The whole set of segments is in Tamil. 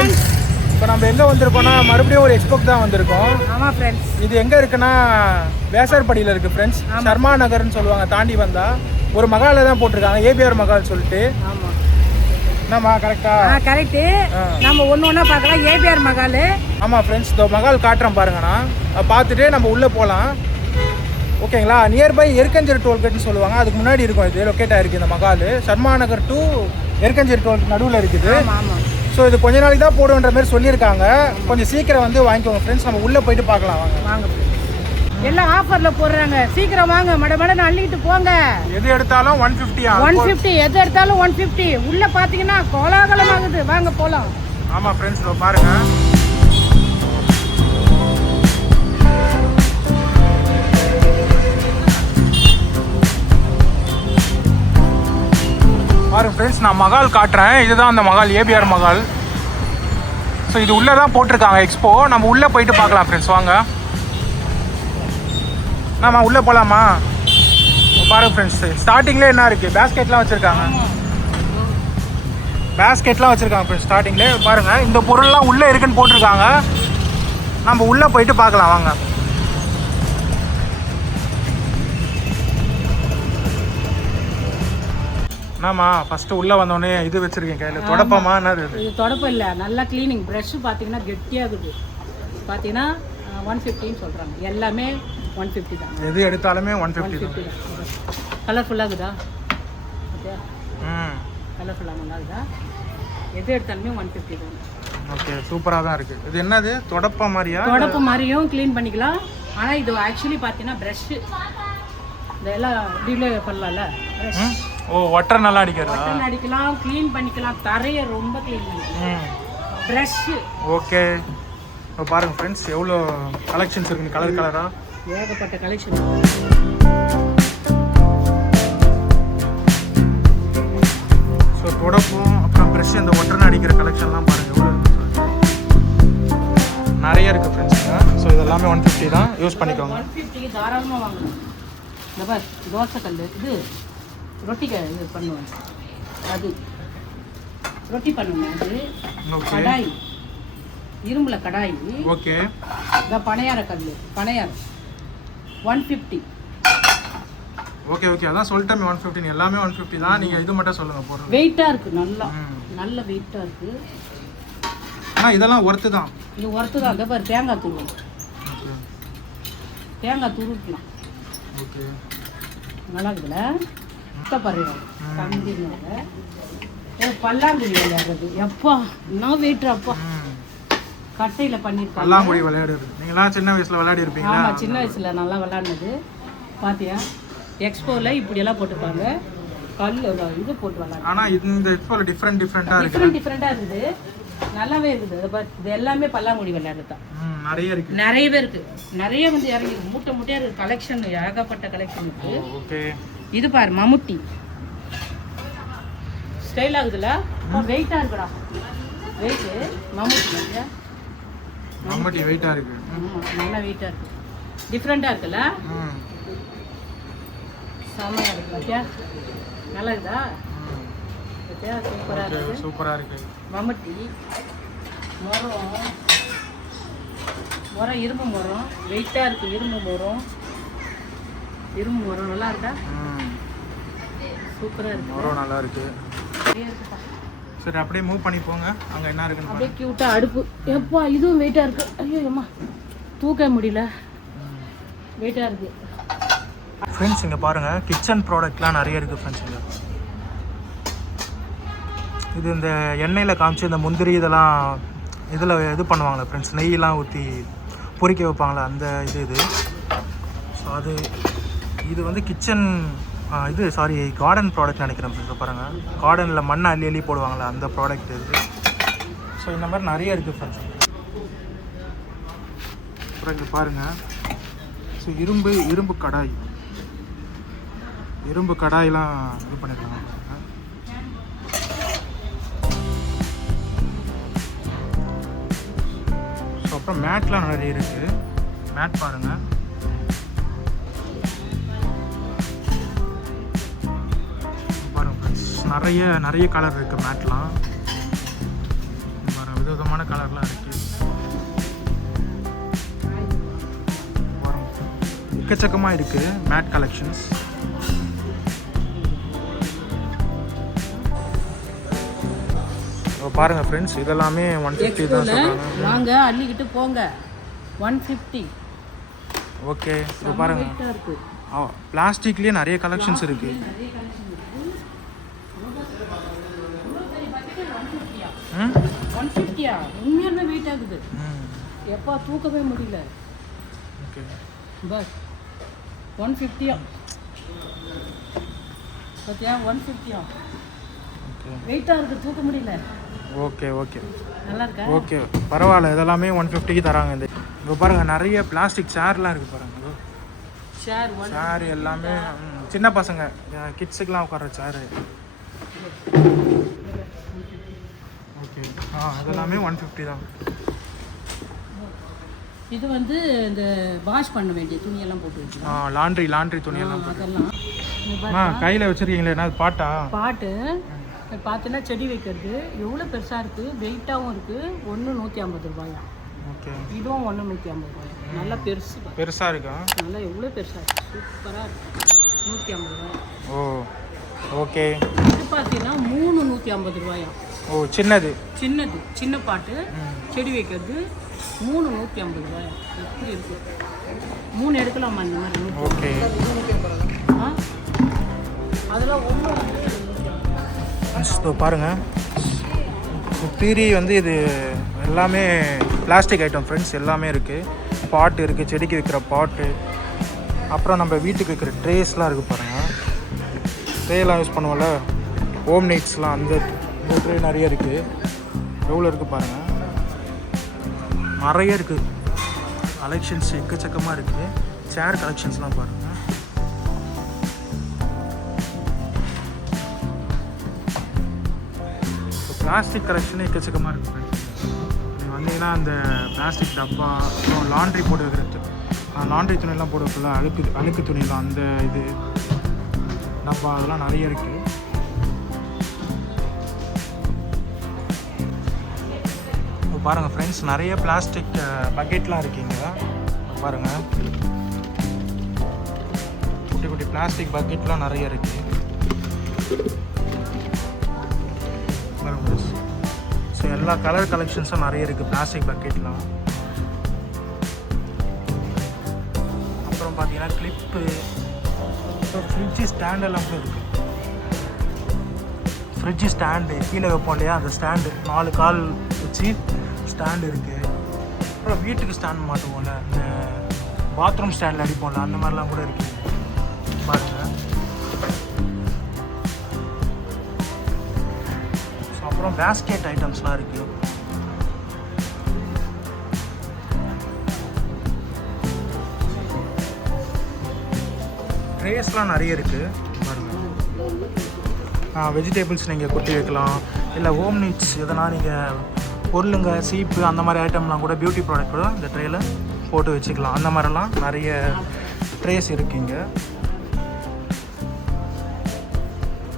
ஃப்ரெண்ட்ஸ், இப்போ நம்ம எங்கே வந்திருக்கோம்னா மறுபடியும் ஒரு எக்ஸ்போக்கு தான் வந்திருக்கோம். ஆமாம் ஃப்ரெண்ட்ஸ். இது எங்கே இருக்குன்னா வேசார்படியில் இருக்குது ஃப்ரெண்ட்ஸ். சர்மா நகர்னு சொல்லுவாங்க. தாண்டி வந்தால் ஒரு மகாலில் தான் போட்டிருக்காங்க, ஏபிஆர் மகால் சொல்லிட்டு. ஆமாம், என்னம்மா கரெக்டா? கரெக்டு. நம்ம ஒன்று ஒன்றா பார்க்கலாம். ஏபிஆர் மகால். ஆமாம் ஃப்ரெண்ட்ஸ், இந்த மகால் காட்டுறேன் பாருங்கண்ணா. பார்த்துட்டு நம்ம உள்ளே போகலாம். ஓகேங்களா? நியர்பை எருக்கஞ்சேரி டோல்கேட்னு சொல்லுவாங்க, அதுக்கு முன்னாடி இருக்கும். இது லொக்கேட் ஆகிருக்கு இந்த மகால். சர்மா நகர் டு எருக்கஞ்சேரி டோல்கேட் நடுவில் இருக்குது. ஆமாம். ஸோ இது கொஞ்ச நாளைக்கு தான் போடுன்ற மாதிரி சொல்லியிருக்காங்க. கொஞ்சம் சீக்கிரம் வந்து வாங்கிக்கோங்க ஃப்ரெண்ட்ஸ். நம்ம உள்ளே போயிட்டு பார்க்கலாம். வாங்க எல்லாம் ஆஃபரில் போடுறாங்க. சீக்கிரம் வாங்க, மடமடன்னு அள்ளிக்கிட்டு போங்க. எது எடுத்தாலும் 150. 150 எது எடுத்தாலும் 150. உள்ளே பார்த்தீங்கன்னா கோலாகலம் ஆகுது. வாங்க போகலாம். ஆமாம் ஃப்ரெண்ட்ஸ், பாருங்க. பாருங்க ஃப்ரெண்ட்ஸ், நான் மகால் காட்டுறேன். இதுதான் அந்த மகால், ஏபிஆர் மகால். ஸோ இது உள்ளே தான் போட்டிருக்காங்க எக்ஸ்போ. நம்ம உள்ளே போயிட்டு பார்க்கலாம் ஃப்ரெண்ட்ஸ். வாங்க நம்ம உள்ளே போகலாமா? பாருங்க ஃப்ரெண்ட்ஸ், ஸ்டார்டிங்லேயே என்ன இருக்குது, பேஸ்கெட்லாம் வச்சுருக்காங்க. பேஸ்கெட்லாம் வச்சுருக்காங்க ஃப்ரெண்ட்ஸ். ஸ்டார்டிங்லேயே பாருங்கள், இந்த பொருள்லாம் உள்ளே இருக்குன்னு போட்டிருக்காங்க. நம்ம உள்ளே போயிட்டு பார்க்கலாம். வாங்க. என்னம்மா ஃபஸ்ட்டு உள்ளே வந்தோடனே இது வச்சுருக்கேன் கையில், தொடப்பமா? என்னது இது தொடப்பம் இல்லை, நல்லா க்ளீனிங். ப்ரஷ்ஷு பார்த்தீங்கன்னா கெட்டியாகுது. பார்த்தீங்கன்னா 150ன்னு சொல்கிறாங்க. எல்லாமே 150 தான். எது எடுத்தாலுமே 150 தான். கலர்ஃபுல்லாக இருக்குதா? ஓகே, கலர்ஃபுல்லாக நல்லா இருக்குதா? எது எடுத்தாலுமே 150 தான். ஓகே, சூப்பராக தான் இருக்குது. இது என்னது, தொடப்பம் மாதிரியா? தொடப்பம் மாதிரியும் க்ளீன் பண்ணிக்கலாம். ஆனால் இது ஆக்சுவலி பார்த்தீங்கன்னா ப்ரஷ்ஷு. இதெல்லாம் டிலே பண்ணலாம்ல. ஓ, ஒட்டர் நல்லா அடிக்கிறதா? ஒட்டர் அடிக்கலாம், க்ளீன் பண்ணிக்கலாம். தரையை ரொம்ப க்ளீன் பண்ணிக்கலாம். ப்ரஷ்ஷு. ஓகே, இப்போ பாருங்கள் ஃப்ரெண்ட்ஸ், எவ்வளோ கலெக்ஷன்ஸ் இருக்குன்னு, கலர் கலராக ஏகப்பட்ட கலெக்ஷன். ஸோ தொடப்பம், அப்புறம் ப்ரஷ், இந்த ஒட்டர் அடிக்கிற கலெக்ஷன்லாம் பாருங்கள் எவ்வளோ நிறைய இருக்குது ஃப்ரெண்ட்ஸுங்க. ஸோ இதெல்லாமே 150 தான். யூஸ் பண்ணிக்கோங்க. 150 தாராளமாக வாங்கணும். இந்த பார், தோசைக்கல், இது ரொட்டிக்கு இது பண்ணுவேன். அது ரொட்டி பண்ணுவேன். அது கடாய், இரும்புல கடாய். ஓகே, இந்த பனையார கல், பனையாரம் 150. ஓகே ஓகே, அதான் சொல்லிட்டேன் 150. எல்லாமே 150 தான். நீங்கள் இது மட்டும் சொல்லுங்கள் பொருள். வெயிட்டாக இருக்குது, நல்லா நல்ல வெயிட்டாக இருக்குது. ஆனால் இதெல்லாம் ஒர்த்து தான். இது ஒர்த்து தான். இந்த பாரு, தேங்காய் தூள். தேங்காய் துருக்கலாம். ஓகே, நல்லா இருக்குதுல்ல? முட்டப்பறையோட கண்டிப்பாக பல்லாங்குழி விளையாடுறது. எப்பா என்ன வெயிட்ரு! அப்பா கட்டையில் பண்ணியிருக்காங்க. பல்லாங்குழி விளையாடுறது நீங்களாம் சின்ன வயசில் விளையாடி இருப்பீங்களா? ஆமாம், சின்ன வயசில் நல்லா விளையாடுனது. பார்த்தியா, எக்ஸ்போவில் இப்படியெல்லாம் போட்டுருப்பாங்க. கல் இது போட்டு விளையாடு. ஆனால் இந்த எக்ஸ்போவில் டிஃப்ரெண்ட்டாக இருக்குது. டிஃப்ரெண்ட்டாக இருக்குது. நல்லாவே இருக்குது. இது எல்லாமே பல்லாங்குழி விளையாடுறது தான். நிறைய இருக்குது, நிறையவே இருக்குது. நிறைய வந்து இறங்கி மூட்டை மூட்டையாக இருக்குது. கலெக்ஷன் ஏகப்பட்ட கலெக்ஷன் இருக்குது. ஓகே, இது பாரு, மம்முட்டி ஸ்டைல் ஆகுதுல்ல? வெயிட்டாக இருக்குடா. வெயிட்டு மம்முட்டி. மம்முட்டி வெயிட்டாக இருக்கு. நல்லா வெயிட்டாக இருக்கு. டிஃப்ரெண்ட்டாக இருக்குல்ல? செம்மையாக இருக்கு. பார்த்தியா, நல்லா இருக்குதா? பார்த்தியா, சூப்பராக இருக்குது. சூப்பராக இருக்குது. மம்முட்டி முறம், இரும்பு முறம். வெயிட்டாக இருக்குது. இரும்பு முறம் நல்லா இருக்கா? சூப்பராக இருக்குது. முறம் நல்லா இருக்குது. சரி, அப்படியே மூவ் பண்ணி போங்க. அங்கே என்ன இருக்குன்னு அப்படியே க்யூட்டாக அடுப்பு. எப்பா, இதுவும் வெயிட்டாக இருக்குது. ஐயோ அம்மா, தூக்க முடியல, வெயிட்டாக இருக்குது. ஃப்ரெண்ட்ஸ் இங்கே பாருங்கள், கிச்சன் ப்ராடக்ட்லாம் நிறைய இருக்குது ஃப்ரெண்ட்ஸ். இங்கே இது இந்த எண்ணெயில் காமிச்சு இந்த முந்திரி இதெல்லாம் இதில் இது பண்ணுவாங்களே ஃப்ரெண்ட்ஸ், நெய்யெல்லாம் ஊற்றி பொரிக்க வைப்பாங்களே, அந்த இது. ஸோ இது வந்து கிச்சன் இது கார்டன் ப்ராடக்ட் நினைக்கிறேன் ஃப்ரெண்ட்ஸ். பாருங்கள், கார்டனில் மண்ணை அள்ளி போடுவாங்களே, அந்த ப்ராடக்ட் இது. ஸோ இந்த மாதிரி நிறைய இருக்குது ஃப்ரெண்ட்ஸ். அப்புறம் இங்கே பாருங்கள், ஸோ இரும்பு கடாயெலாம் இது பண்ணியிருக்காங்க. ஸோ அப்புறம் மேட்லாம் நிறைய இருக்குது. மேட் பாருங்கள், நிறைய கலர் இருக்குது மேட்லாம். விதவிதமான விதமான கலர்லாம் இருக்குது. எக்கச்சக்கமாக இருக்குது மேட் கலெக்ஷன்ஸ். பாருங்கள் ஃப்ரெண்ட்ஸ், இதெல்லாமே 150 தான் சொல்கிறாங்க. வாங்க அள்ளிக்கிட்டு போங்க. 150. ஓகே, இப்போ பாருங்கள் பிளாஸ்டிக்லேயே நிறைய கலெக்ஷன்ஸ் இருக்குது. ம் 150யா? உண்மையாலுமே வெயிட் ஆகுது. எப்பா தூக்கவே முடியல. ஓகே பஸ் 150யா? பார்த்தியா 150யா? ஓகே வெயிட்டாக இருக்குது, தூக்க முடியல. ஓகே ஓகே நல்லா இருக்கா? ஓகே பரவாயில்ல, இதெல்லாமே 150க்கு தராங்க. இப்போ பாருங்கள் நிறைய பிளாஸ்டிக் சேர்லாம் இருக்குது பாருங்கள். சேர் எல்லாமே சின்ன பசங்க கிட்ஸுக்கெலாம் உட்கார சேரு. ஓகே அதெல்லாமே 150 தான். இது வந்து இந்த வாஷ் பண்ண வேண்டிய துணியெல்லாம் போட்டு வச்சுக்கலாம். லாண்ட்ரி துணியெல்லாம் அதெல்லாம் கையில் வச்சுருக்கீங்களே, என்ன பாட்டா? பாட்டு பார்த்தீங்கன்னா செடி வைக்கிறது எவ்வளோ பெருசாக இருக்குது, வெயிட்டாகவும் இருக்குது. 150 ரூபாயா? ஓகே, இதுவும் 150 ரூபாயா? நல்லா பெருசாக இருக்கா? நல்லா எவ்வளோ பெருசாக இருக்குது, சூப்பராக இருக்குது. 150 ரூபாயா? ஓ ஓகே. இது பார்த்தீங்கன்னா 150 ரூபாயா? ஓ சின்ன பாட்டு செடி வைக்கிறது 150 ரூபாயா? எப்படி இருக்குது? 3 எடுக்கலாமா இந்த மாதிரி? ஓகே. அதெல்லாம் ஒன்று பாருங்கள். சுத்தீரி வந்து இது எல்லாமே பிளாஸ்டிக் ஐட்டம் ஃப்ரெண்ட்ஸ், எல்லாமே இருக்குது. பாட்டு இருக்குது, செடிக்கு வைக்கிற பாட்டு, அப்புறம் நம்ம வீட்டுக்கு வைக்கிற ட்ரேஸ்லாம் இருக்குது பாருங்கள். ட்ரேலாம் யூஸ் பண்ணுவோம்ல, ஹோம் நீட்ஸ்லாம், அந்த ட்ரே நிறைய இருக்குது. எவ்வளோ இருக்குது பாருங்கள், நிறைய இருக்குது கலெக்ஷன்ஸ், எக்கச்சக்கமாக இருக்குது. சேர் கலெக்ஷன்ஸ்லாம் பாருங்கள். பிளாஸ்டிக் கலெக்ஷன் எக்கச்சக்கமாக இருக்குது ஃப்ரெண்ட்ஸ். நீங்கள் வந்தீங்கன்னா அந்த பிளாஸ்டிக் டப்பா, அப்புறம் லாண்ட்ரி போட்டு வைக்கிறது, லாண்ட்ரி துணியெல்லாம் போட்டு வைக்கல, அழுக்கு துணியெல்லாம், அந்த இது டப்பா, அதெல்லாம் நிறைய இருக்குது. இப்போ பாருங்கள் ஃப்ரெண்ட்ஸ், நிறைய பிளாஸ்டிக் பக்கெட்லாம் இருக்குங்க. பாருங்கள், குட்டி குட்டி பிளாஸ்டிக் பக்கெட்லாம் நிறைய இருக்குது. ஸோ எல்லா கலர் கலெக்ஷன்ஸும் நிறைய இருக்குது பிளாஸ்டிக் பக்கெட்லாம். அப்புறம் பார்த்தீங்கன்னா கிளிப்பு, அப்புறம் ஃப்ரிட்ஜு ஸ்டாண்டெல்லாம் கூட இருக்குது. ஃப்ரிட்ஜு ஸ்டாண்டு கீழே வைப்போம் இல்லையா, அந்த ஸ்டாண்டு 4 கால் வச்சு ஸ்டாண்டு இருக்குது. அப்புறம் வீட்டுக்கு ஸ்டாண்ட் மாட்டுவோம்ல, இந்த பாத்ரூம் ஸ்டாண்டில் அடிப்போம்ல, அந்த மாதிரிலாம் கூட இருக்குது பாருங்கள். அப்புறம் பேஸ்கெட் ஐட்டம்ஸ்லாம் இருக்குது. ட்ரேஸ்லாம் நிறைய இருக்குது பாருங்கள். வெஜிடபிள்ஸ் நீங்கள் கொட்டி வைக்கலாம், இல்லை ஹோம் நீட்ஸ் எதனா நீங்கள் பொருளுங்க, சீப்பு, அந்த மாதிரி ஐட்டம்லாம் கூட, பியூட்டி ப்ராடக்ட் கூட இந்த ட்ரேயில் போட்டு வச்சுக்கலாம். அந்த மாதிரிலாம் நிறைய ட்ரேஸ் இருக்குங்க.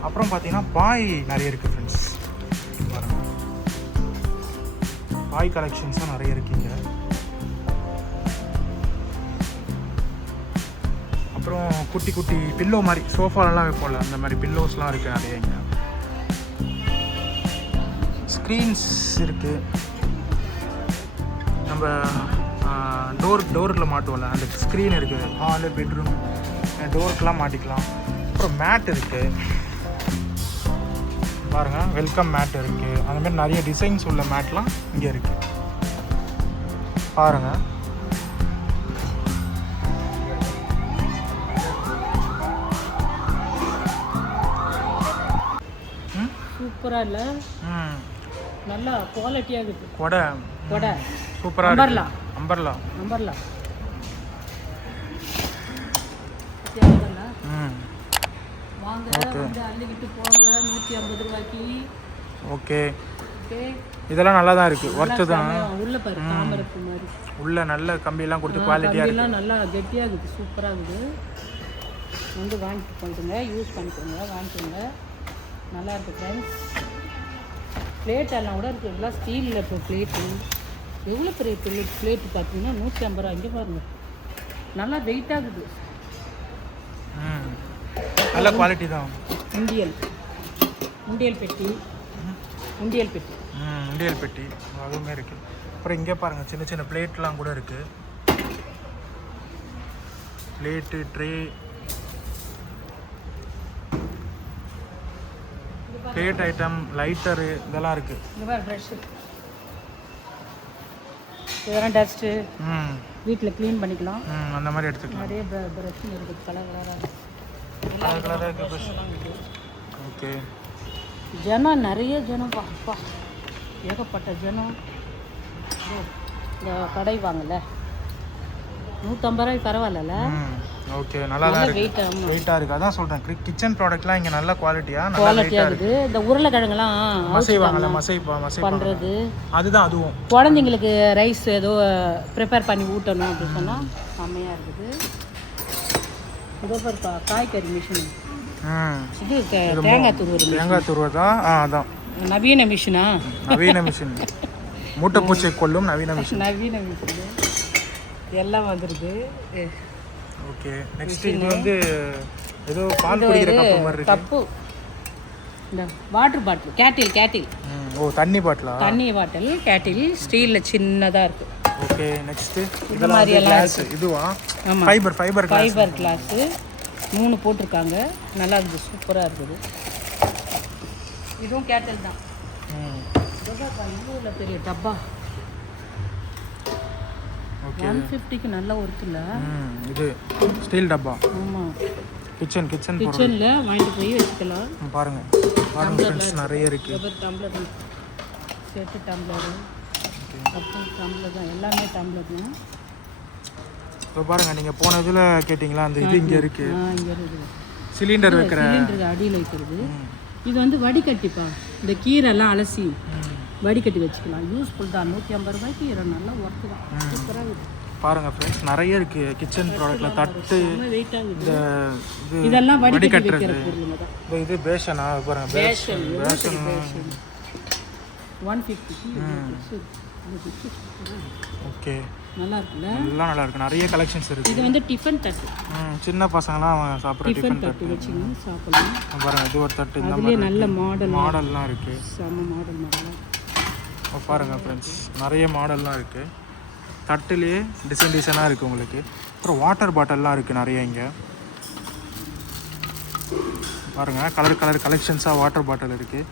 அப்புறம் பார்த்தீங்கன்னா பாய் நிறைய இருக்குது ஃப்ரெண்ட்ஸ். பாய் கலெக்ஷன்ஸும் நிறைய இருக்குங்க. அப்புறம் குட்டி குட்டி பில்லோ மாதிரி சோஃபாலெல்லாம் வைப்போம்ல, அந்த மாதிரி பில்லோஸ்லாம் இருக்குது நிறையங்க. ஸ்க்ரீன்ஸ் இருக்குது, நம்ம டோரில் மாட்டுவோம்ல, அந்த ஸ்க்ரீன் இருக்குது. ஹாலு, பெட்ரூம், டோருக்கெலாம் மாட்டிக்கலாம். அப்புறம் மேட் இருக்குது பாருங்கள், வெல்கம் மேட் இருக்குது. அந்தமாதிரி நிறைய டிசைன்ஸ் உள்ள மேட்லாம் இங்கே இருக்குது பாருங்கள். சூப்பராக இல்லை? நல்லா குவாலிட்டியாக இருக்குது. கொடை சூப்பராக அம்பர்லா வாங்க, வந்து அள்ளிக்கிட்டு போங்க. 150 ரூபாய்க்கு. ஓகே, இதெல்லாம் நல்லா தான் இருக்குது, ஒர்த்து தான். உள்ள பாரு, தாமரத்து மாதிரி உள்ள நல்ல கம்பியெல்லாம் கொடுத்து குவாலிட்டியாக இருக்குது, நல்லா கெட்டியாக இருக்குது, சூப்பராக இருக்குது. வந்து வாங்கிட்டு பண்ணிட்டுங்க, யூஸ் பண்ணிக்கோங்க, வாங்கிக்கோங்க. நல்லா இருக்குது ஃப்ரெண்ட்ஸ். பிளேட் எல்லாம் கூட இருக்குது. எல்லாம் ஸ்டீலில் இப்போ பிளேட்டு. எவ்வளோ பெரிய பிளேட்டு பார்த்தீங்கன்னா 150 ரூபா. இங்கே பாருங்கள், நல்லா வெயிட்டாகுது. நல்ல குவாலிட்டி தான். உண்டியல் பெட்டி. உண்டியல் பெட்டி அதுவுமே இருக்குது. அப்புறம் இங்கே பாருங்கள், சின்ன சின்ன பிளேட்லாம் கூட இருக்குது. Plate, tray, plate item, lighter இதெல்லாம் இருக்குது. இங்கே பாரு ப்ரஷ்ஷு. இதெல்லாம் டஸ்ட்டு வீட்டில் க்ளீன் பண்ணிக்கலாம். அந்த மாதிரி எடுத்துக்கலாம். நிறைய ப்ரஷ் இருக்குது, கலர் கலராக இருக்குது. ஓகே. ஜனம் நிறைய ஜனம் அப்பா, ஏகப்பட்ட ஜனம். இந்த கடை வாங்கல 150 ரூபாய்க்கு பரவாயில்ல. ஓகே, நல்லா தான் இருக்கு. வெயிட்டாக இருக்குது. அதான் சொல்கிறேன், கிச்சன் ப்ராடக்ட்லாம் இங்கே நல்ல குவாலிட்டியாக இருக்குது. இந்த உருளைக்கிழங்குலாம் மசைவாங்கல்ல, மசை பண்ணுறது அதுதான். அதுவும் குழந்தைங்களுக்கு ரைஸ் ஏதோ ப்ரிப்பேர் பண்ணி ஊட்டணும் அப்படின்னு சொன்னால் செம்மையாக இருக்குது. இதோ பாருப்பா, காய்கறி மிஷின். இது தேங்காய் துருவதா? அதான் நவீன மிஷினா? நவீன மிஷின், மூட்டைப்பூச்சியை கொல்லும் நவீன மிஷின். எல்லாம் வந்துருக்கு. ஓகே, நெக்ஸ்ட் இது வந்து ஏதோ பால் குடிக்கிற கப்பு மாதிரி இருக்கு. கப்பு, இந்த வாட்டர் பாட்டில், கேட்டில். ஓ, தண்ணி பாட்டிலா? தண்ணி பாட்டில் கேட்டில், ஸ்டீலில் சின்னதாக இருக்குது. ஓகே, நெக்ஸ்ட் இந்த மாதிரி எல்லாம் கிளாஸ். இதுவா? ஆமாம், ஃபைபர் கிளாஸு 3 போட்டிருக்காங்க. நல்லா இருக்குது, சூப்பராக இருக்குது. இதுவும் கேட்டில் தான். இவ்வளோ பெரிய டப்பா. ஓகே, 150க்கு நல்ல ஒர்க் இல்லை. இது ஸ்டீல் டப்பா. ஆமாம், கிச்சனில் வாங்கிட்டு போய் வச்சுக்கலாம். பாருங்கள் ஃப்ரெண்ட்ஸ், நிறைய இருக்குது. டம்ளர் செட்டு டம்ளரு, அப்புறம் டம்ளர் தான், எல்லாமே டம்ளர் தான். இப்போ பாருங்கள், நீங்கள் போன இதில் கேட்டிங்களா, அந்த இது இங்கே இருக்குது. இங்கே இருக்குது சிலிண்டர் அடியில் வைக்கிறது. இது வந்து வடிகட்டிப்பா, இந்த கீரைலாம் அலசி வடிகட்டி வச்சுக்கலாம். யூஸ்ஃபுல் தான். 150 ரூபாய்க்கு இது நல்லா ஒர்க்கு தான். சூப்பராக இருக்குது. பாருங்கள் ஃப்ரெண்ட்ஸ், நிறைய இருக்குது கிச்சன் ப்ராடக்ட்டில். தட்டு, இந்த இதெல்லாம் வடிகட்டி வைக்கிற பொருளுங்க தான். இது பேஷனா? பாருங்கள், பேஷன் 150. ஓகே, நல்லா இருக்குல்ல? எல்லாம் நல்லா இருக்கு. நிறைய கலெக்ஷன்ஸ் இருக்குது. இது வந்து டிஃபன் தட்டு. சின்ன பசங்களாம் சாப்பிட்ற டிஃபன் தட்டு வச்சுங்க சாப்பிடலாம். பாருங்கள், இது ஒரு தட்டு. இந்த மாதிரி நல்ல மாடல்லாம் இருக்குது. செம்ம மாடல். பாருங்கள் ஃப்ரெண்ட்ஸ், நிறைய மாடல்லாம் இருக்குது. தட்டுலேயே டிசைனாக இருக்குது உங்களுக்கு. அப்புறம் வாட்டர் பாட்டில்லாம் இருக்குது நிறைய. இங்கே பாருங்கள், கலர் கலெக்ஷன்ஸாக வாட்டர் பாட்டில் இருக்குது.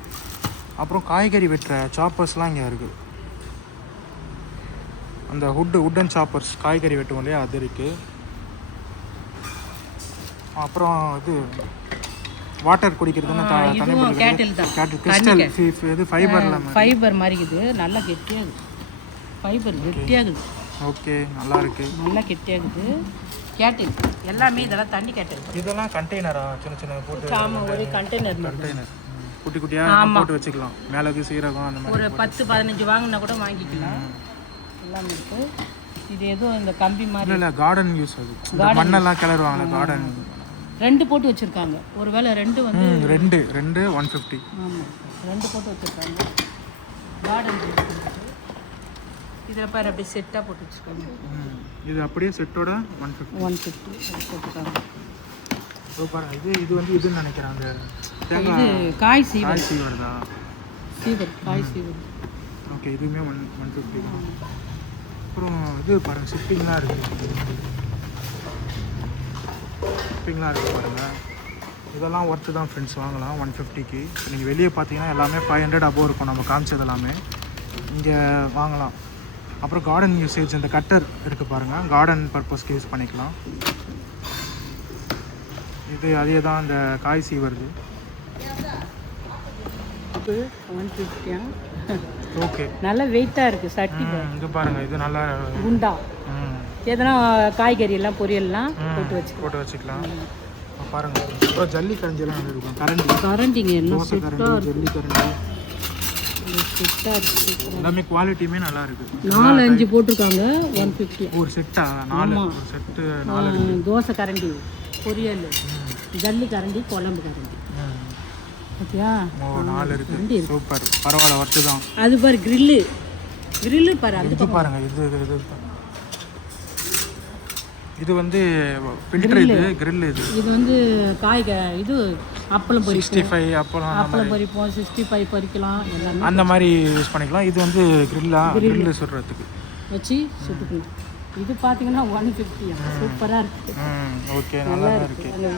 அப்புறம் காய்கறி வெட்டுற சாப்பர்ஸ்லாம் இங்கே இருக்குது. அந்த உட்டன் சாப்பர்ஸ், காய்கறி வெட்டுவோம் இல்லையா, அது இருக்குது. அப்புறம் இது வாட்டர் குடிக்கிறதுன்னு கிறிஸ்டல் இது ஃபைபர் மாதிரி இருக்குது. நல்லா கெட்டியாகுது. ஃபைபர் கெட்டியாகுது. ஓகே, நல்லா இருக்கு. நல்லா கெட்டியாகுது. கேட்டில் எல்லாமே இதெல்லாம் தண்ணி கேட்டில். இதெல்லாம் கண்டெய்னரா? சின்ன போட்டு. ஆமாம், ஒரு கண்டெய்னர் குட்டி குட்டியாக போட்டு வச்சுக்கலாம். மிளகு, சீரகம் அந்த மாதிரி ஒரு 10-15 வாங்கினா கூட வாங்கிக்கலாம். எல்லாமே இருக்குது. இது எதுவும் இந்த கம்பி மாதிரி இல்லை, கார்டன் யூஸ். அது மண்ணெல்லாம் கிளறுவாங்க. கார்டன் 2 போட்டு வச்சுருக்காங்க. ஒருவேளை 2 வந்து 2 150. ஆமாம், 2 போட்டு வச்சுருக்காங்க. கார்டன் இதில் பாரு, அப்படியே செட்டாக போட்டு வச்சுருக்காங்க. இது அப்படியே செட்டோட 150 போட்டுருக்காங்க. பாருங்க, இது வந்து இதுன்னு நினைக்கிறேன். அந்த இது காய் சீவர் சீவர்தா? காய் சீவர். ஓகே, இதுவுமே 150. அப்புறம் இது பாருங்கள், ஷிப்பிங்லாம் இருக்குது. பாருங்கள், இதெல்லாம் ஒர்த்து தான் ஃப்ரெண்ட்ஸ். வாங்கலாம் 150க்கு. நீங்கள் வெளியே பார்த்தீங்கன்னா எல்லாமே 500 அபோவ் இருக்கும். நம்ம காமிச்சது எல்லாமே இங்கே வாங்கலாம். அப்புறம் கார்டன் யூசேஜ், இந்த கட்டர் இருக்குது பாருங்கள், கார்டன் பர்பஸ்க்கு யூஸ் பண்ணிக்கலாம். இது அதே தான், இந்த காய் சீவருது. 150. ஓகே, நல்ல வெயிட்டாக இருக்குது. சட்டி இது பாருங்கள், இது நல்லா குண்டா. எதனா காய்கறி எல்லாம் பொரியல்லாம் போட்டு வச்சுக்கலாம். பாருங்கள், அப்புறம் ஜல்லி கரண்டிலாம் இருக்கும். கரண்டிங்க எல்லாம் ஜல்லி கரண்டி எல்லாமே குவாலிட்டியுமே நல்லா இருக்குது. 4-5 போட்டிருக்காங்க. 150. ஒரு செட்டா? 4 செட்டு. 4 தோசை கரண்டி, பொரியல், ஜல்லி கரண்டி, குழம்பு கரண்டி. பார்த்தியா? ஓ 4 இருக்குது. சூப்பர், பரவாயில்ல, ஒர்த்து தான். அது பாரு கிரில்லு பாரு. அது பாருங்க, இது வந்து ஃபில்டர், இது கிரில். இது வந்து இது அப்பளம் பொரி 65 அப்பளம் பொரிப்போம், 65 பொரிக்கலாம், எல்லாமே அந்த மாதிரி யூஸ் பண்ணிக்கலாம். இது வந்து கிரில் சுடுறதுக்கு வச்சு சுட்டுக்கலாம். இது பார்த்தீங்கன்னா 150. சூப்பராக இருக்குது. ஓகே, நல்லா தான் இருக்குது.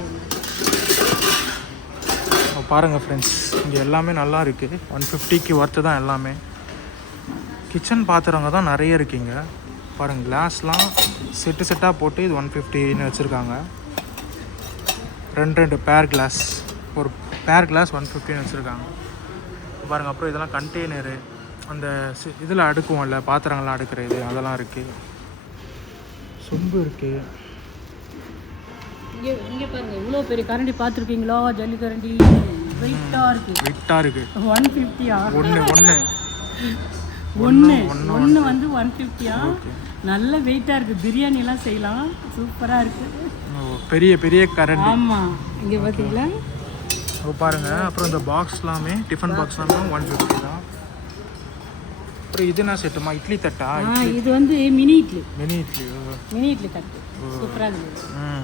பாருங்கள் ஃப்ரெண்ட்ஸ், இங்கே எல்லாமே நல்லா இருக்குது. 150க்கு ஒர்த்து தான் எல்லாமே. கிச்சன் பாத்திரங்க தான் நிறைய இருக்குங்க. பாருங்கள், கிளாஸ்லாம் செட்டாக போட்டு இது 150ன்னு வச்சுருக்காங்க. 2 பேர் கிளாஸ், ஒரு பேர் கிளாஸ் 150ன்னு வச்சுருக்காங்க. பாருங்கள், அப்புறம் இதெல்லாம் கண்டெய்னரு, அந்த இதில் அடுக்குவோம்ல, பாத்திரங்கள்லாம் அடுக்கிற இது, அதெல்லாம் இருக்குது. சொம்பு இருக்குது. இங்கே பாருங்கள், இவ்வளோ பெரிய கரண்டி பார்த்துருக்கீங்களா? ஜல்லி கரண்டி வெயிட்டாக இருக்குது. 150. ஒன்று வந்து 150. நல்ல வெயிட்டாக இருக்குது. பிரியாணிலாம் செய்யலாம். சூப்பராக இருக்குது. பெரிய கரண்டி. ஆமாம், இங்கே பார்த்தீங்களா? பாருங்கள். அப்புறம் இந்த பாக்ஸ்லாமே, டிஃபன் பாக்ஸ்லாம் 150 தான். அப்புறம் இது என்ன செட்டுமா? இட்லி தட்டா? இது வந்து மினி இட்லி தட்டு. சூப்பராக இருக்குது.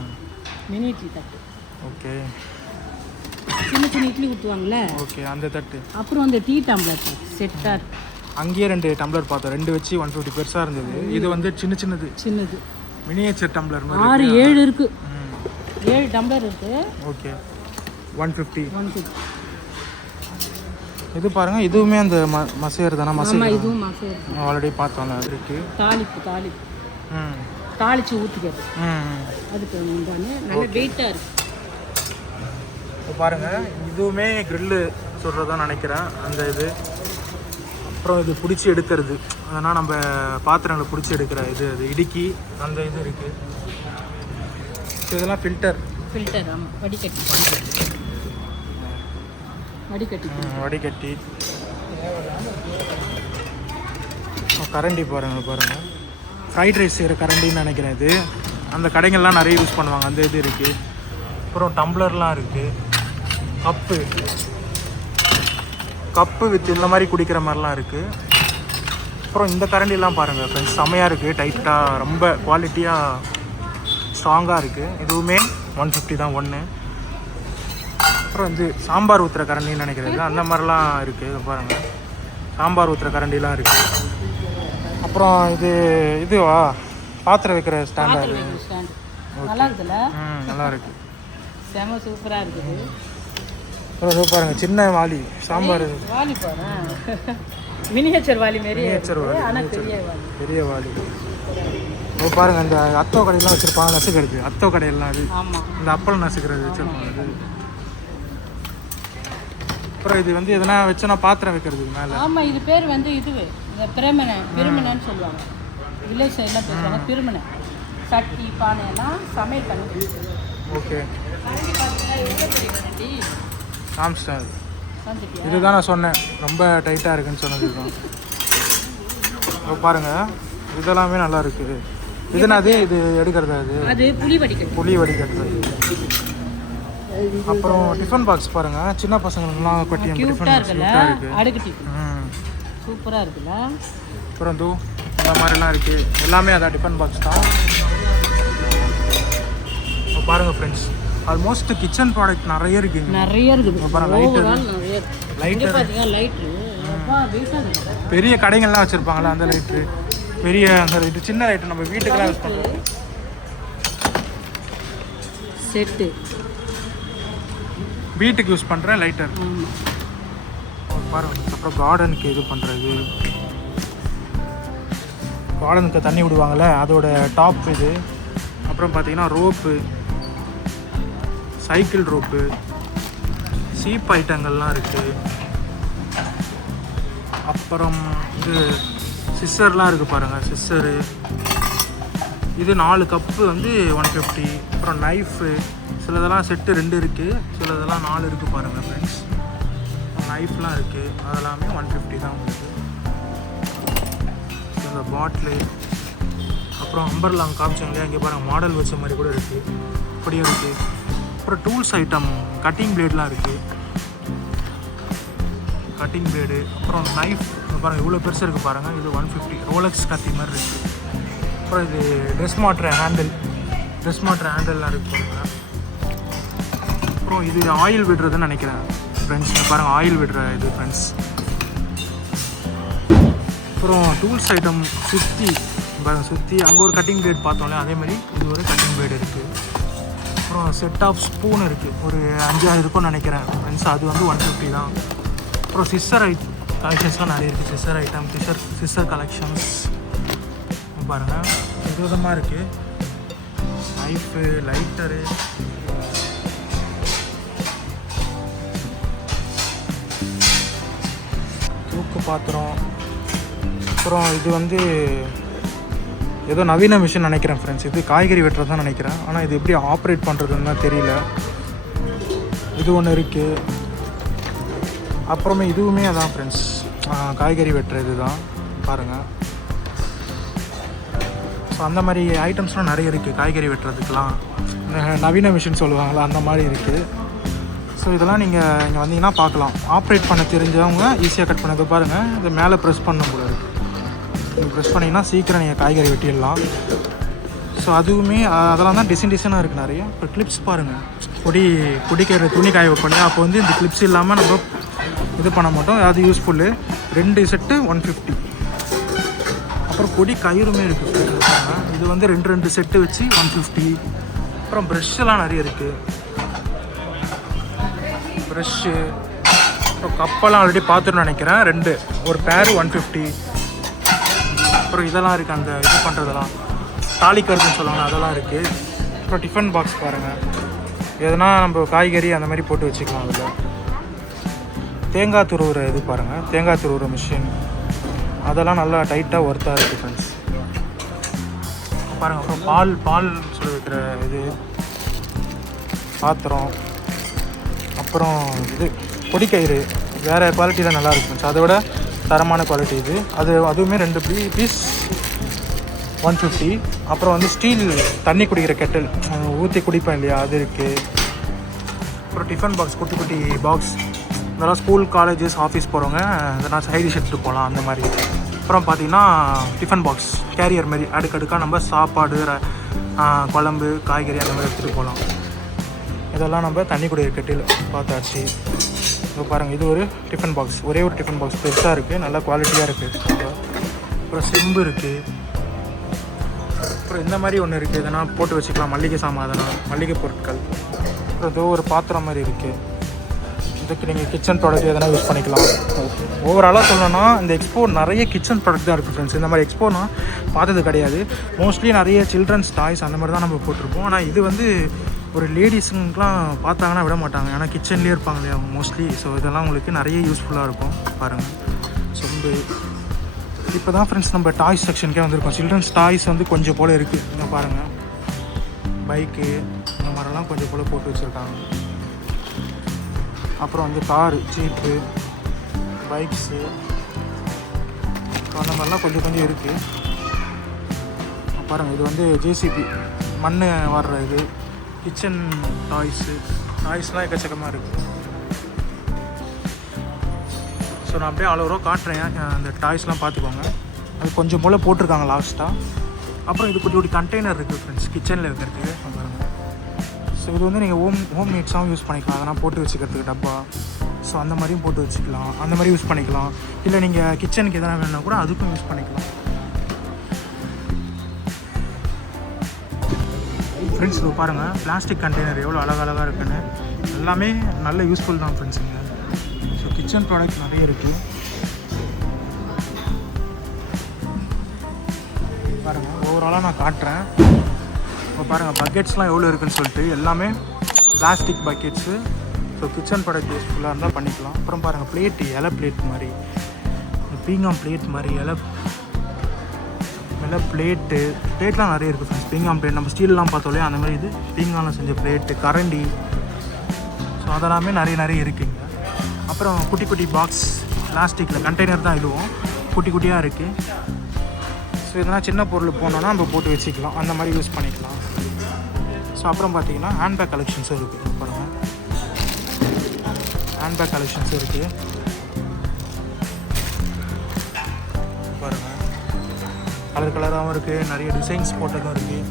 மினி இட்லி தட்டு. ஓகே. சின்ன இட்லி ஊற்றுவாங்கள்ல. ஓகே, அந்த தட்டு. அப்புறம் அந்த டீ டம்ளர் செட்டாக இருக்குது. அங்கேயே 2 டம்ளர் பார்த்தோம். 2 வச்சு 150 பெருசாக இருந்தது. இது வந்து சின்னது மினியேச்சர் டம்ளர் மாதிரி. 6-7 இருக்குது. 7 டம்ளர் இருக்குது. ஓகே, 150. இது பாருங்கள், இதுவுமே அந்த மசையர் தானே? இதுவும் மசையர். ஆல்ரெடி பார்த்தோம்ல, அது இருக்குது. தாளிப்பு தாளித்து ஊற்றிக்கிறது. அதுக்கு உண்டான நல்ல வெயிட்டாக இருக்குது. இப்போ பாருங்கள், இதுவுமே க்ரில்லு சொல்கிறதான் நினைக்கிறேன். அந்த இது அப்புறம் இது பிடிச்சி எடுக்கிறது, அதனால் நம்ம பாத்திரங்களை பிடிச்சி எடுக்கிற இது, அது இடுக்கி அந்த இது இருக்குது. இதெல்லாம் ஃபில்டர். ஆமாம், வடிகட்டி. கரண்டி பாருங்கள், ஃப்ரைட் ரைஸ் செய்கிற கரண்டின்னு நினைக்கிறேன். இது அந்த கடைகள்லாம் நிறைய யூஸ் பண்ணுவாங்க. அந்த இது இருக்குது. அப்புறம் டம்ளர்லாம் இருக்குது. கப்பு வித் இந்த மாதிரி குடிக்கிற மாதிரிலாம் இருக்குது. அப்புறம் இந்த கரண்டிலாம் பாருங்கள் ஃப்ரெண்ட்ஸ், செம்மையாக இருக்குது. டைட்டாக, ரொம்ப குவாலிட்டியாக, ஸ்ட்ராங்காக இருக்குது. இதுவுமே 150 தான் ஒன்று. அப்புறம் வந்து சாம்பார் ஊற்றுற கரண்டின்னு நினைக்கிறது, அந்த மாதிரிலாம் இருக்குது. இது பாருங்கள், சாம்பார் ஊற்றுற கரண்டிலாம் இருக்குது. அப்புறம் இதுவா பாத்திரம் வைக்கிற ஸ்டாண்டு. நல்லா இருக்குல்ல? நல்லா இருக்குது. செம சூப்பராக இருக்குது. அப்புறம் பாருங்கள், சின்ன வாளி, சாம்பார் வாளி மினியேச்சர் வாளி மாரி. பெரிய வாளி. இப்போ பாருங்கள், இந்த அத்தோ கடையெல்லாம் வச்சுருப்பாங்க, நசுக்கிறது. அத்தோ கடையெல்லாம் அது. இந்த அப்பளம் நசுக்கிறது வச்சுருப்பாங்க அது. அப்புறம் இது வந்து எதனா வச்சோன்னா பாத்திரம் வைக்கிறதுக்கு மேலே. ஆமாம், இது பேர் வந்து இதுவே இந்த பிரமனைன்னு சொல்லுவாங்க. வில்லேஜ் சைட்லாம் பேசுவாங்க பிரமனை. சட்டி பானையெல்லாம் சமையல் பண்ணி. ஓகே, சாம்ஸ்டார். இதுதான் நான் சொன்னேன், ரொம்ப டைட்டாக இருக்குன்னு சொன்னது தான். இப்போ பாருங்கள், இதெல்லாமே நல்லா இருக்குது. இதுனாது இது எடுக்கிறது, அது புளி வடிக்கிறது. அப்புறம் டிஃபன் பாக்ஸ் பாருங்கள், சின்ன பசங்களுக்குலாம் கொட்டி டிஃபன் பாக்ஸ் இருக்குது. சூப்பராக இருக்குல்ல? அப்புறம் இந்த மாதிரிலாம் இருக்குது. எல்லாமே அதான் டிஃபன் பாக்ஸ் தான். இப்போ பாருங்கள் ஃப்ரெண்ட்ஸ், ஆல்மோஸ்ட் கிச்சன் ப்ராடக்ட் நிறைய இருக்குது. பெரிய கடைகள்லாம் வச்சுருப்பாங்களா, அந்த லைட்ரு, பெரிய அந்த இது, சின்ன லைட்டு நம்ம வீட்டுக்கெல்லாம் யூஸ் பண்ணுறோம். செட்டு வீட்டுக்கு யூஸ் பண்ணுற லைட்டர் பாருங்கள். அப்புறம் கார்டனுக்கு இது பண்ணுறது, கார்டனுக்கு தண்ணி விடுவாங்கள்ல, அதோட டாப் இது. அப்புறம் பார்த்தீங்கன்னா ரோப்பு, சைக்கிள் ரோப்பு, சீப் ஐட்டங்கள்லாம் இருக்குது. அப்புறம் இது சிஸ்ஸர்லாம் இருக்குது பாருங்கள், சிஸ்ஸரு. இது 4 கப்பு வந்து 150. அப்புறம் நைஃபு, சிலதெல்லாம் செட்டு 2 இருக்குது, சிலதெல்லாம் 4 இருக்குது பாருங்கள் ஃப்ரெண்ட்ஸ். நைஃப்லாம் இருக்குது, அதெல்லாமே 150 தான் உங்களுக்கு. இந்த பாட்டிலு, அப்புறம் அம்பர்லாம் காமிச்சாங்க இல்லையா, இங்கே பாருங்கள் மாடல் வச்ச மாதிரி கூட இருக்குது, அப்படியும் இருக்குது. அப்புறம் டூல்ஸ் ஐட்டம், கட்டிங் பிளேட்லாம் இருக்குது. கட்டிங் பிளேடு, அப்புறம் நைஃப் பாருங்கள் இவ்வளோ பெருசாக இருக்குது பாருங்கள். இது 150 ரோலக்ஸ் கத்தி மாதிரி இருக்குது. அப்புறம் இது ட்ரெஸ் மாட்டுற ஹேண்டல்லாம் இருக்குது பாருங்கள். அப்புறம் இது ஆயில் விடுறதுன்னு நினைக்கிறேன் ஃப்ரெண்ட்ஸ். பாருங்கள் ஆயில் விடுற இது ஃப்ரெண்ட்ஸ். அப்புறம் டூல்ஸ் ஐட்டம் சுற்றி அங்கே ஒரு கட்டிங் பிளேட் பார்த்தோம்ல, அதேமாதிரி இது ஒரு கட்டிங் பிளேடு இருக்குது. அப்புறம் செட் ஆஃப் ஸ்பூன் இருக்குது, ஒரு 5-6 இருக்கும்னு நினைக்கிறேன் ஃப்ரெண்ட்ஸ். அது வந்து 150 தான். அப்புறம் சிஸ்ஸர் கலெக்ஷன்ஸ்லாம் நிறைய இருக்குது. சிஸ்ஸர் கலெக்ஷன்ஸ் பாருங்கள் விதமாக இருக்குது. நைஃபு, லைட்டரு, தூக்கு பாத்திரம். அப்புறம் இது வந்து ஏதோ நவீன மிஷின் நினைக்கிறேன் ஃப்ரெண்ட்ஸ். இது காய்கறி வெட்டுறது தான் நினைக்கிறேன். ஆனால் இது எப்படி ஆப்ரேட் பண்ணுறதுன்னு தான் தெரியல. இது ஒன்று இருக்குது. அப்புறமே இதுவுமே அதான் ஃப்ரெண்ட்ஸ், காய்கறி வெட்டுறது தான் பாருங்கள். ஸோ அந்த மாதிரி ஐட்டம்ஸ்லாம் நிறைய இருக்குது காய்கறி வெட்டுறதுக்கெலாம். நவீன மிஷின் சொல்லுவாங்களா, அந்த மாதிரி இருக்குது. ஸோ இதெல்லாம் நீங்கள் இங்கே வந்தீங்கன்னா பார்க்கலாம். ஆப்ரேட் பண்ண தெரிஞ்சவங்க ஈஸியாக கட் பண்ணது பாருங்கள். இது மேலே ப்ரெஸ் பண்ண கூட இருக்குது. நீங்கள் ப்ரெஸ் பண்ணிங்கன்னா சீக்கிரம் நீங்கள் காய்கறி வெட்டிடலாம். ஸோ அதுவுமே அதெல்லாம் தான் டிசைனாக இருக்குது நிறைய. இப்போ கிளிப்ஸ் பாருங்கள், குடிக்கிற துணி காய வைப்போம். அப்போ வந்து இந்த கிளிப்ஸ் இல்லாமல் நம்ம இது பண்ண மாட்டோம். அது யூஸ்ஃபுல்லு. 2 செட்டு 150. அப்புறம் கொடி கயிறுமே இருக்குது. இது வந்து 2 செட்டு வச்சு 150. அப்புறம் ப்ரெஷ்ஷெல்லாம் நிறைய இருக்குது. ப்ரெஷ்ஷு, அப்புறம் கப்பெல்லாம் ஆல்ரெடி பார்த்துட்டு நினைக்கிறேன். 2 ஒரு பேர் 150. அப்புறம் இதெல்லாம் இருக்குது, அந்த இது பண்ணுறதெல்லாம் தாளிக்கிறதுன்னு சொல்லுவாங்க, அதெல்லாம் இருக்குது. அப்புறம் டிஃபன் பாக்ஸ் பாருங்கள், எதனா நம்ம காய்கறி அந்த மாதிரி போட்டு வச்சுக்கலாம். அதில் தேங்காய் துருவுற இது பாருங்கள், தேங்காய் துருவுற மிஷின், அதெல்லாம் நல்லா டைட்டாக ஒர்த்தாக இருக்குது ஃப்ரெண்ட்ஸ் பாருங்கள். அப்புறம் பால் சொல்ல வைக்கிற இது பாத்திரம். அப்புறம் இது பொடிக்கயிறு வேறு குவாலிட்டியில் நல்லா இருக்கும். அதை விட தரமான குவாலிட்டி இது. அதுவுமே 2 பீஸ் 150. அப்புறம் வந்து ஸ்டீல் தண்ணி குடிக்கிற கெட்டில், ஊற்றி குடிப்பேன் இல்லையா, அது இருக்குது. அப்புறம் டிஃபன் பாக்ஸ், குட்டி பாக்ஸ், இதெல்லாம் ஸ்கூல், காலேஜஸ், ஆஃபீஸ் போகிறவங்க இதெல்லாம் சைடிஷ் எடுத்துகிட்டு போகலாம் அந்த மாதிரி. அப்புறம் பார்த்திங்கன்னா டிஃபன் பாக்ஸ் கேரியர் மாதிரி அடுக்கடுக்காக நம்ம சாப்பாடு, குழம்பு, காய்கறி அந்த மாதிரி எடுத்துகிட்டு போகலாம். இதெல்லாம் நம்ம தண்ணி குடிக்கிற கெட்டில் பார்த்தாச்சு. இப்போ பாருங்கள், இது ஒரு டிஃபன் பாக்ஸ், ஒரே ஒரு டிஃபன் பாக்ஸ் பெருசாக இருக்குது, நல்லா குவாலிட்டியாக இருக்குது. அப்புறம் செம்பு இருக்குது. அப்புறம் இந்த மாதிரி ஒன்று இருக்குது, இதெல்லாம் போட்டு வச்சுக்கலாம், மல்லிகை சாமான், அதெல்லாம் மல்லிகை பொருட்கள். அப்புறம் ஏதோ ஒரு பாத்திரம் மாதிரி இருக்குது. இதுக்கு நீங்கள் கிச்சன் ப்ராடக்ட் எதனா யூஸ் பண்ணிக்கலாம். ஓவராலாக சொல்லணும்னா இந்த எக்ஸ்போ நிறைய கிச்சன் ப்ராடக்ட் தான் இருக்குது ஃப்ரெண்ட்ஸ். இந்த மாதிரி எக்ஸ்போ நான் பார்த்தது கிடையாது. மோஸ்ட்லி நிறைய சில்ட்ரன்ஸ் டாய்ஸ் அந்த மாதிரி தான் நம்ம போட்டிருப்போம். ஆனால் இது வந்து ஒரு லேடிஸுங்கெலாம் பார்த்தாங்கன்னா விட மாட்டாங்க, ஏன்னா கிச்சன்லேயே இருப்பாங்க இல்லையா மோஸ்ட்லி. ஸோ இதெல்லாம் உங்களுக்கு நிறைய யூஸ்ஃபுல்லாக இருக்கும் பாருங்கள். சொம்பு. இப்போ தான் ஃப்ரெண்ட்ஸ் நம்ம டாய்ஸ் செக்ஷனுக்கே வந்திருக்கோம். சில்ட்ரன்ஸ் டாய்ஸ் வந்து கொஞ்சம் போல் இருக்குது. இங்கே பாருங்கள், பைக்கு இந்த மாதிரிலாம் கொஞ்சம் போல் போட்டு வச்சுருக்காங்க. அப்புறம் வந்து காரு, ஜீப்பு, பைக்ஸு, அந்த மாதிரிலாம் கொஞ்சம் இருக்குது பாருங்கள். இது வந்து ஜேசிபி, மண் வர்ற இது, கிச்சன் டாய்ஸ்லாம் எக்கச்சக்கமாக இருக்குது. ஸோ நான் அப்படியே ஆல் ஓவராக காட்டுறேன். அந்த டாய்ஸ்லாம் பார்த்துக்கோங்க. அது கொஞ்சம் போல் போட்டிருக்காங்க லாஸ்ட்டாக. அப்புறம் இது குட்டி கண்டெய்னர் இருக்குது ஃப்ரெண்ட்ஸ், கிச்சனில் வைக்கிறதுக்கு பாருங்கள். ஸோ இது வந்து நீங்கள் ஹோம் மேட்ஸாகவும் யூஸ் பண்ணிக்கலாம். அதெல்லாம் போட்டு வச்சுக்கிறதுக்கு டப்பா, ஸோ அந்த மாதிரியும் போட்டு வச்சுக்கலாம், அந்த மாதிரி யூஸ் பண்ணிக்கலாம். இல்லை நீங்கள் கிச்சனுக்கு எதனா வேணுன்னா கூட அதுக்கும் யூஸ் பண்ணிக்கலாம் ஃப்ரெண்ட்ஸ். இப்போ பாருங்கள் பிளாஸ்டிக் கண்டெய்னர் எவ்வளோ அழகாக இருக்குன்னு. எல்லாமே நல்ல யூஸ்ஃபுல் தான் ஃப்ரெண்ட்ஸ் இங்கே. ஸோ கிச்சன் ப்ராடக்ட்ஸ் நிறைய இருக்குது பாருங்கள். ஓவராலாக நான் காட்டுறேன். இப்போ பாருங்கள் பக்கெட்ஸ்லாம் எவ்வளோ இருக்குதுன்னு சொல்லிட்டு, எல்லாமே plastic buckets. So kitchen product யூஸ்ஃபுல்லாக இருந்தால் பண்ணிக்கலாம். அப்புறம் பாருங்கள் பிளேட்டு, இலை பிளேட் மாதிரி, பீங்காம் பிளேட் மாதிரி, இலை பிளேட்லாம் நிறைய இருக்குது ஃப்ரெண்ட்ஸ். பீங்காம் பிளேட் நம்ம ஸ்டீல்லாம் பார்த்தோம்லையே அந்த மாதிரி இது பீங்காலாம் செஞ்ச பிளேட்டு, கரண்டி, ஸோ அதெல்லாமே நிறைய இருக்குங்க. அப்புறம் குட்டி பாக்ஸ் பிளாஸ்டிக்கில் கண்டெய்னர் தான் இதுவும் குட்டியாக இருக்குது. ஸோ இதெல்லாம் சின்ன பொருள் போனோன்னா நம்ம போட்டு வச்சுக்கலாம், அந்த மாதிரி யூஸ் பண்ணிக்கலாம். ஸோ அப்புறம் பார்த்தீங்கன்னா ஹேண்ட்பேக் கலெக்ஷன்ஸும் இருக்குது பாருங்கள். ஹேண்ட்பேக் கலெக்ஷன்ஸும் இருக்குது. கலர் கலராகவும் இருக்குது, நிறைய டிசைன்ஸ் போட்டதும் இருக்குது.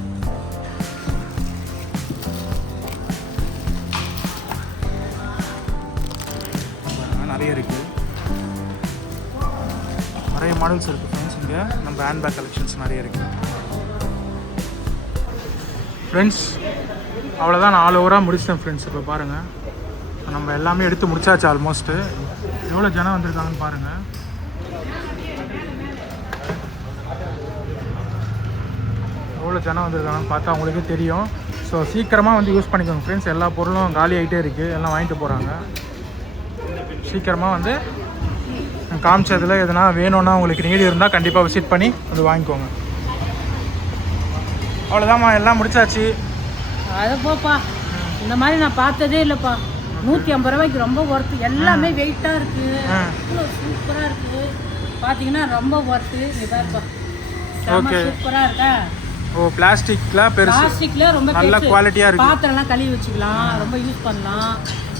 நிறைய இருக்குது, நிறைய மாடல்ஸ் இருக்குது ஃப்ரெண்ட்ஸ். இங்கே நம்ம ஹேண்ட்பேக் கலெக்ஷன்ஸ் நிறைய இருக்குது ஃப்ரெண்ட்ஸ். அவ்வளோதான், நான் ஆல் ஓவராக முடிச்சிட்டேன் ஃப்ரெண்ட்ஸ். இப்போ பாருங்கள், நம்ம எல்லாமே எடுத்து முடிச்சாச்சு ஆல்மோஸ்ட்டு. எவ்வளோ ஜனம் வந்திருக்காங்கன்னு பாருங்கள். எவ்வளோ ஜனம் வந்திருக்காங்கன்னு பார்த்தா அவங்களுக்கே தெரியும். ஸோ சீக்கிரமாக வந்து யூஸ் பண்ணிக்கோங்க ஃப்ரெண்ட்ஸ். எல்லா பொருளும் காலி ஆகிட்டே இருக்குது, எல்லாம் வாங்கிட்டு போகிறாங்க. சீக்கிரமாக வந்து காமிச்சதில் எதுனா வேணும்னா உங்களுக்கு நீடு இருந்தால் கண்டிப்பாக விசிட் பண்ணி வந்து வாங்கிக்கோங்க. அவ்வளோதாம்மா, எல்லாம் முடிச்சாச்சு. அதை போப்பா, இந்த மாதிரி நான் பார்த்ததே இல்லைப்பா. 150 ரூபாய்க்கு ரொம்ப ஒர்த்து. எல்லாமே வெயிட்டாக இருக்குது, சூப்பராக இருக்குது. பார்த்தீங்கன்னா ரொம்ப ஒர்த்து. இதாப்பா சூப்பராக இருக்கா. ஓ, பிளாஸ்டிக்கில் ரொம்ப நல்ல குவாலிட்டியாக இருக்குது. பாத்திரம்லாம் கழுவி வச்சுக்கலாம், ரொம்ப யூஸ் பண்ணலாம்.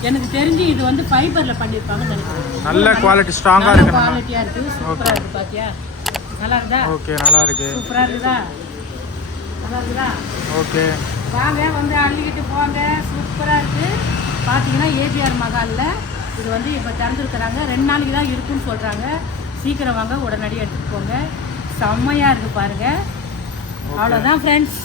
எனக்கு தெரிஞ்சு இது வந்து ஃபைபரில் பண்ணியிருப்பாங்கன்னு நினைக்கிறேன். நல்ல குவாலிட்டி, ஸ்ட்ராங்காக இருக்குது, குவாலிட்டியாக இருக்குது, சூப்பராக இருக்குது. பார்த்தியா, நல்லா இருக்குதா? ஓகே, நல்லா இருக்குது. சூப்பராக இருக்குதா? நல்லா இருக்குதா? ஓகே, வாங்க வந்து அள்ளிக்கிட்டு போங்க. சூப்பராக இருக்குது. பார்த்தீங்கன்னா ஏபிஆர் மகாலில் இது வந்து இப்போ திறந்துருக்குறாங்க. 2 நாளைக்கு தான் இருக்குன்னு சொல்கிறாங்க. சீக்கிரம் வாங்க, உடனடியாக எடுத்துகிட்டு போங்க. செம்மையாக இருக்குது பாருங்கள். அவ்வளோதான் ஃப்ரெண்ட்ஸ்.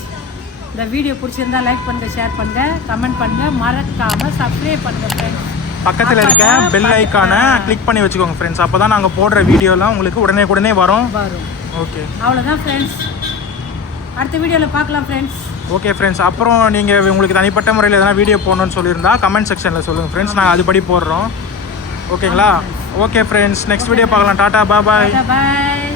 இந்த வீடியோ பிடிச்சிருந்தா லைக் பண்ணுங்கள், ஷேர் பண்ணுங்கள், கமெண்ட் பண்ணுங்கள், மறக்காமல் சப்ஸ்கிரைப் பண்ணுங்கள் ஃப்ரெண்ட்ஸ். பக்கத்தில் இருக்க பெல் ஐக்கானை கிளிக் பண்ணி வச்சுக்கோங்க ஃப்ரெண்ட்ஸ். அப்போ தான் நாங்கள் போடுற வீடியோலாம் உங்களுக்கு உடனே வரும். ஓகே, அவ்வளோதான் ஃப்ரெண்ட்ஸ். அடுத்த வீடியோவில் பார்க்கலாம் ஃப்ரெண்ட்ஸ். Okay friends. அப்புறம் நீங்கள் உங்களுக்கு தனிப்பட்ட முறையில் எதனா வீடியோ போடணும்னு சொல்லியிருந்தா கமெண்ட் செக்ஷனில் சொல்லுங்கள் ஃப்ரெண்ட்ஸ், நாங்கள் அதுபடி போடுறோம். ஓகேங்களா? ஓகே ஃப்ரெண்ட்ஸ், நெக்ஸ்ட் வீடியோ பார்க்கலாம். டாட்டா, பாய்.